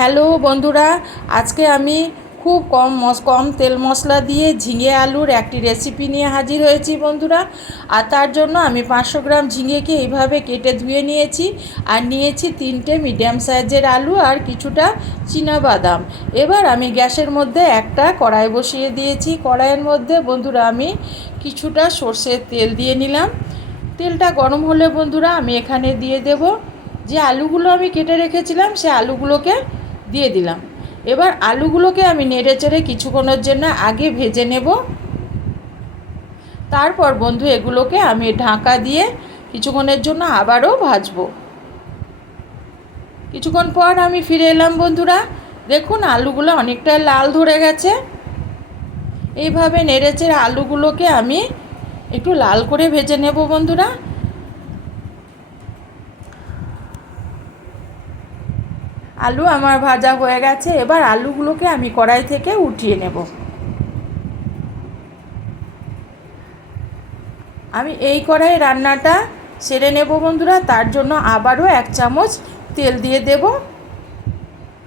Hello বন্ধুরা, আজকে আমি খুব কম মস, কম তেল মশলা দিয়ে ঝিঙে আলুর একটি রেসিপি নিয়ে হাজির হয়েছি বন্ধুরা। আর তার জন্য আমি পাঁচশো গ্রাম ঝিঙেকে এইভাবে কেটে ধুয়ে নিয়েছি। আর নিয়েছি তিনটে মিডিয়াম সাইজের আলু আর কিছুটা বাদাম এবার আমি গ্যাসের মধ্যে একটা কড়াই বসিয়ে দিয়েছি। কড়াইয়ের মধ্যে বন্ধুরা আমি কিছুটা সর্ষের তেল দিয়ে নিলাম। তেলটা গরম হলে বন্ধুরা আমি এখানে দিয়ে দেব। যে আলুগুলো আমি কেটে রেখেছিলাম, সে আলুগুলোকে দিয়ে দিলাম। এবার আলুগুলোকে আমি নেড়ে চেড়ে কিছুক্ষণের জন্য আগে ভেজে নেব। তারপর বন্ধু, এগুলোকে আমি ঢাকা দিয়ে কিছুক্ষণের জন্য আবারও ভাজবো। কিছুক্ষণ পর আমি ফিরে এলাম বন্ধুরা। দেখুন, আলুগুলো অনেকটাই লাল ধরে গেছে। এইভাবে নেড়েচেড়ে আলুগুলোকে আমি একটু লাল করে ভেজে নেব বন্ধুরা। আলু আমার ভাজা হয়ে গেছে, এবার আলুগুলোকে আমি কড়াই থেকে উঠিয়ে নেব। আমি এই কড়াই রান্নাটা সেরে নেব বন্ধুরা, তার জন্য আবারও এক চামচ তেল দিয়ে দেব।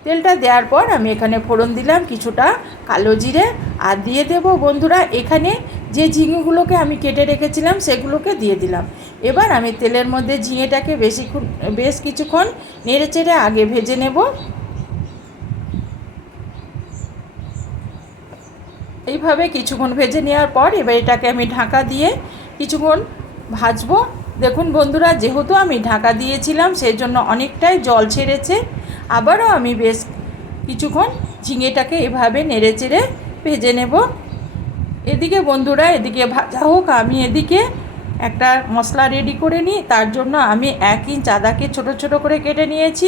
তেলটা দেওয়ার পর আমি এখানে ফোড়ন দিলাম, কিছুটা কালো জিরে, আর দিয়ে দেব বন্ধুরা, এখানে যে ঝিঙেগুলোকে আমি কেটে রেখেছিলাম, সেগুলোকে দিয়ে দিলাম। এবার আমি তেলের মধ্যে ঝিঙেটাকে বেশিক্ষণ বেশ কিছুক্ষণ নেড়ে চেড়ে আগে ভেজে নেব। এইভাবে কিছুক্ষণ ভেজে নেওয়ার পর এবার এটাকে আমি ঢাকা দিয়ে কিছুক্ষণ ভাজবো। দেখুন বন্ধুরা, যেহেতু আমি ঢাকা দিয়েছিলাম সেই জন্য অনেকটাই জল ছেড়েছে। আবারও আমি বেশ কিছুক্ষণ ঝিঙেটাকে এভাবে নেড়ে চেড়ে ভেজে নেব। এদিকে বন্ধুরা, এদিকে ভাজা হোক, আমি এদিকে একটা মশলা রেডি করে নিই। তার জন্য আমি এক ইঞ্চ আদাকে ছোট ছোট করে কেটে নিয়েছি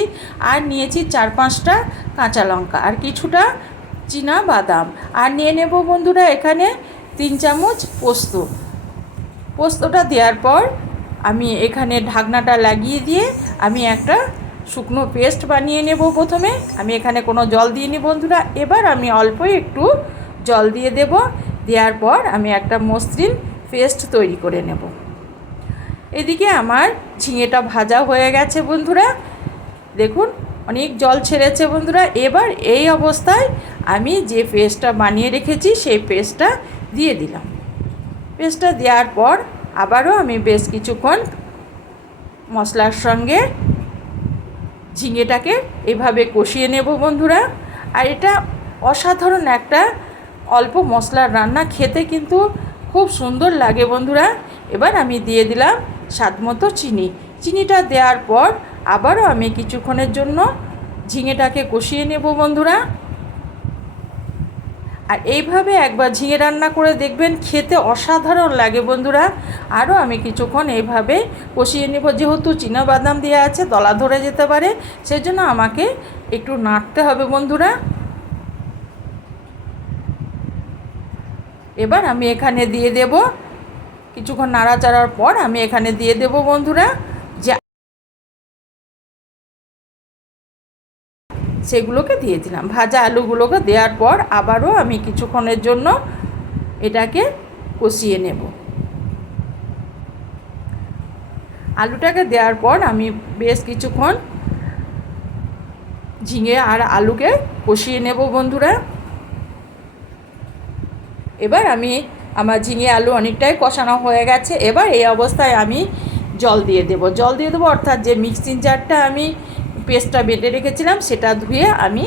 আর নিয়েছি চার পাঁচটা কাঁচা লঙ্কা আর কিছুটা চীনা বাদাম। আর নিয়ে নেব বন্ধুরা এখানে তিন চামচ পোস্ত। পোস্তটা দেওয়ার পর আমি এখানে ঢাকনাটা লাগিয়ে দিয়ে আমি একটা শুকনো পেস্ট বানিয়ে নেব প্রথমে। আমি এখানে কোনো জল দিইনি বন্ধুরা। এবার আমি অল্প একটু জল দিয়ে দেব। দেওয়ার পর আমি একটা মসৃণ পেস্ট তৈরি করে নেব। এদিকে আমার ঝিঙেটা ভাজা হয়ে গেছে বন্ধুরা। দেখুন, অনেক জল ছেড়েছে বন্ধুরা। এবার এই অবস্থায় আমি যে পেস্টটা বানিয়ে রেখেছি, সেই পেস্টটা দিয়ে দিলাম। পেস্টটা দেওয়ার পর আবারও আমি বেশ কিছুক্ষণ মশলার সঙ্গে ঝিঙেটাকে এভাবে কষিয়ে নেব বন্ধুরা। আর এটা অসাধারণ একটা অল্প মশলার রান্না খেতে কিন্তু খুব সুন্দর লাগে বন্ধুরা। এবার আমি দিয়ে দিলাম স্বাদ মতো চিনি। চিনিটা দেওয়ার পর আবারও আমি কিছুক্ষণের জন্য ঝিঙেটাকে কষিয়ে নেব বন্ধুরা। আর এইভাবে একবার ঝিঙে রান্না করে দেখবেন খেতে অসাধারণ লাগে বন্ধুরা। আরও আমি কিছুক্ষণ এইভাবে কষিয়ে নেব। যেহেতু বাদাম দেওয়া আছে, দলা ধরে যেতে পারে, সেজন্য আমাকে একটু নাড়তে হবে বন্ধুরা। এবার আমি এখানে দিয়ে দেব কিছুক্ষণ নাড়াচাড়ার পর আমি এখানে দিয়ে দেব বন্ধুরা, যে সেগুলোকে দিয়ে দিলাম ভাজা আলুগুলোকে দেওয়ার পর আবারও আমি কিছুক্ষণের জন্য এটাকে কষিয়ে নেব। আলুটাকে দেওয়ার পর আমি বেশ কিছুক্ষণ ঝিঙে আর আলুকে কষিয়ে নেব বন্ধুরা। এবার আমি আমার ঝিঙে আলু অনেকটাই কষানো হয়ে গেছে। এবার এই অবস্থায় আমি জল দিয়ে দেব। জল দিয়ে দেবো অর্থাৎ যে মিক্সিং জারটা আমি পেস্টটা বেটে রেখেছিলাম, সেটা ধুয়ে আমি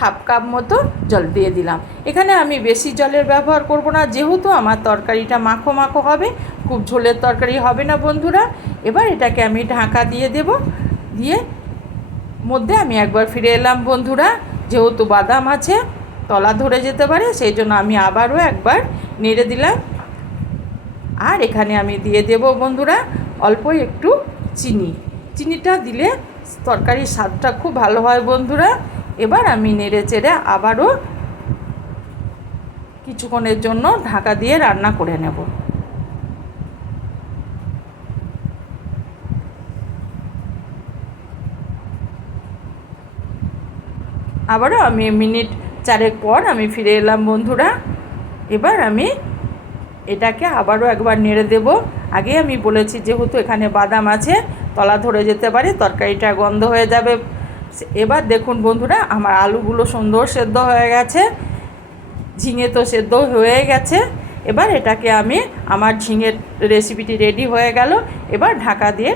হাফ কাপ মতো জল দিয়ে দিলাম। এখানে আমি বেশি জলের ব্যবহার করব না, যেহেতু আমার তরকারিটা মাখো মাখো হবে, খুব ঝোলের তরকারি হবে না বন্ধুরা। এবার এটাকে আমি ঢাকা দিয়ে দেব। দিয়ে মধ্যে আমি একবার ফিরে এলাম বন্ধুরা, যেহেতু বাদাম আছে তলা ধরে যেতে পারে, সেই জন্য আমি আবারও একবার নেড়ে দিলাম। আর এখানে আমি দিয়ে দেব বন্ধুরা অল্প একটু চিনি। চিনিটা দিলে তরকারির স্বাদটা খুব ভালো হয় বন্ধুরা। এবার আমি নেড়ে চেড়ে আবারও কিছুক্ষণের জন্য ঢাকা দিয়ে রান্না করে নেব। আবারও আমি মিনিট চারেক পর আমি ফিরে এলাম, বন্ধুরা। এবার আমি এটাকে আবারও একবার নেড়ে দেব। আগে আমি বলেছি যেহেতু এখানে বাদাম আছে, তলা ধরে যেতে পারে, তরকারিটা গন্ধ হয়ে যাবে। এবার দেখুন বন্ধুরা, আমার আলুগুলো সুন্দর সেদ্ধ হয়ে গেছে। ঝিঙে তো সেদ্ধ হয়ে গেছে। এবার এটাকে আমি, আমার ঝিঙের রেসিপিটি রেডি হয়ে গেল। এবার ঢাকা দিয়ে